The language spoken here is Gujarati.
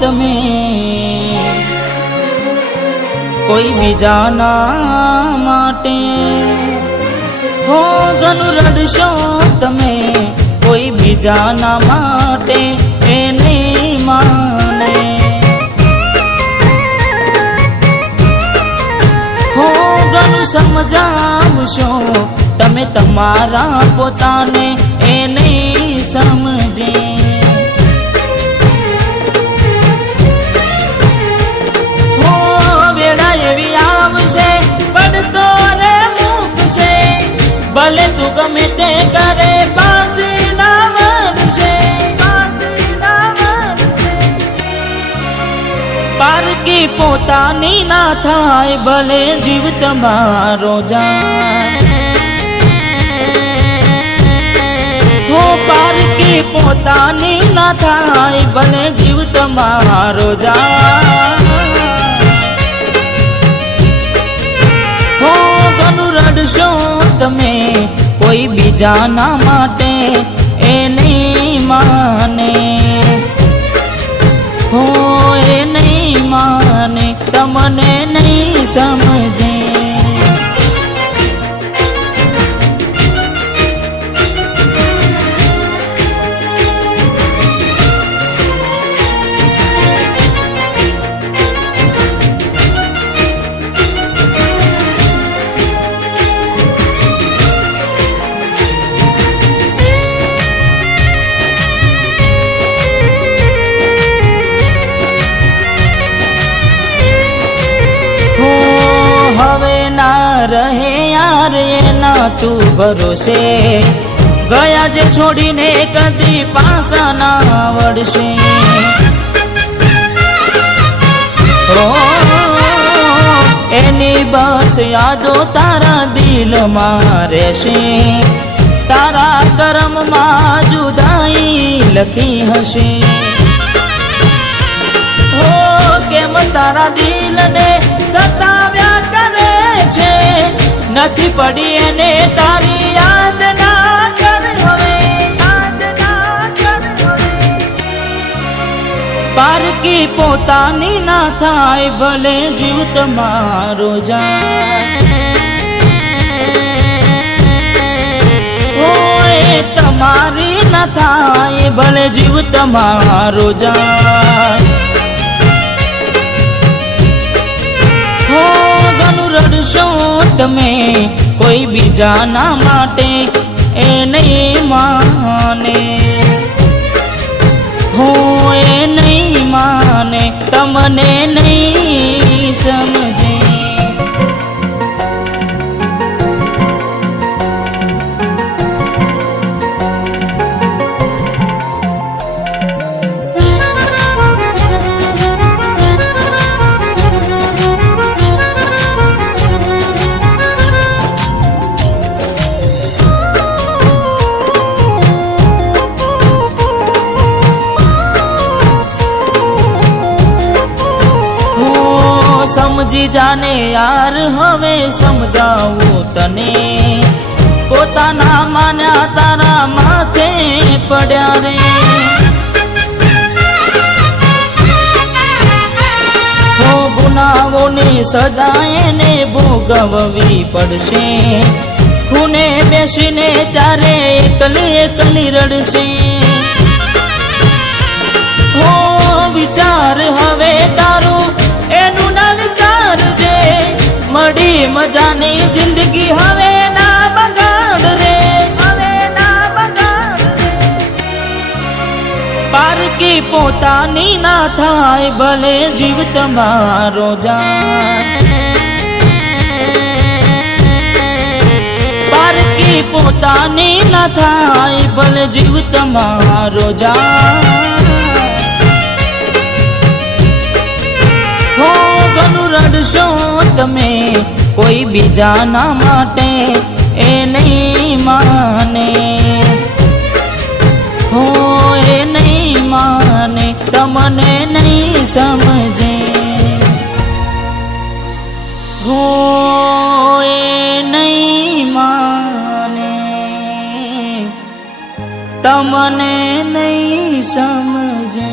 તમે કોઈ બીજાના માટે, હો ઘણું રડશો તમે કોઈ બીજાના માટે એને માને, હો ઘણું સમજાવશો તમે તમારા પોતાને એને સમજે, હો વેળા એવી આવશે પડતો રે મૂકશે, ભલે તું ગમે તે કરે પાછી ના વળશે, પારકી પોતાની ના થાય ભલે જીવ તમારો જાય, હો પારકી પોતાની ના થાય ભલે જીવ તમારો જાય, હો ઘણું રડશો તમે કોઈ બીજાના માટે એ નહીં માને, હો એ નહીં માને તમને નહીં સમજે, રહે યાર એના તું ભરોસે, ગયા જે છોડીને કદી પાછા ના વળશે, એની બસ યાદો તારા દિલમાં રહેશે, તારા કર્મમાં જુદાઈ લખી હશે, હો કેમ તારા દિલને સતાવ્યા કરે છે, નથી પડી એને તારી યાદ ના કર હવે, પારકી પોતાની ના થાય ભલે જીવ તમારો જાય, ઓય તમારી ના થાય ભલે જીવ તમારો જાય, હો ઘણું રડશો તમે કોઈ બીજાના માટે એ નહીં માને, હો એ નહીં માને તમને નહીં સમજે, સમજી જાને યાર હવે સમજાવું તને, પોતાના માન્યા તારા માથે પડ્યા રે, હો ગુનાઓની સજા એને ભોગવવી પડશે, ખૂને બેસીને ત્યારે એકલી એકલી રડશે, હો વિચાર હવે તારું એનું ના વિચારજે, મળી મજાની જિંદગી હવે ના બગાડ રે, પારકી પોતાની ના થાય ભલે જીવ તમારો જાય, પારકી પોતાની ના થાય ભલે જીવ તમારો જાય, હો ઘણું રડશો તમે કોઈ બીજાના માટે એ નહીં માને, હો એ નહીં માને તમને નહીં સમજે, હો એ નહીં માને તમને નહીં સમજે।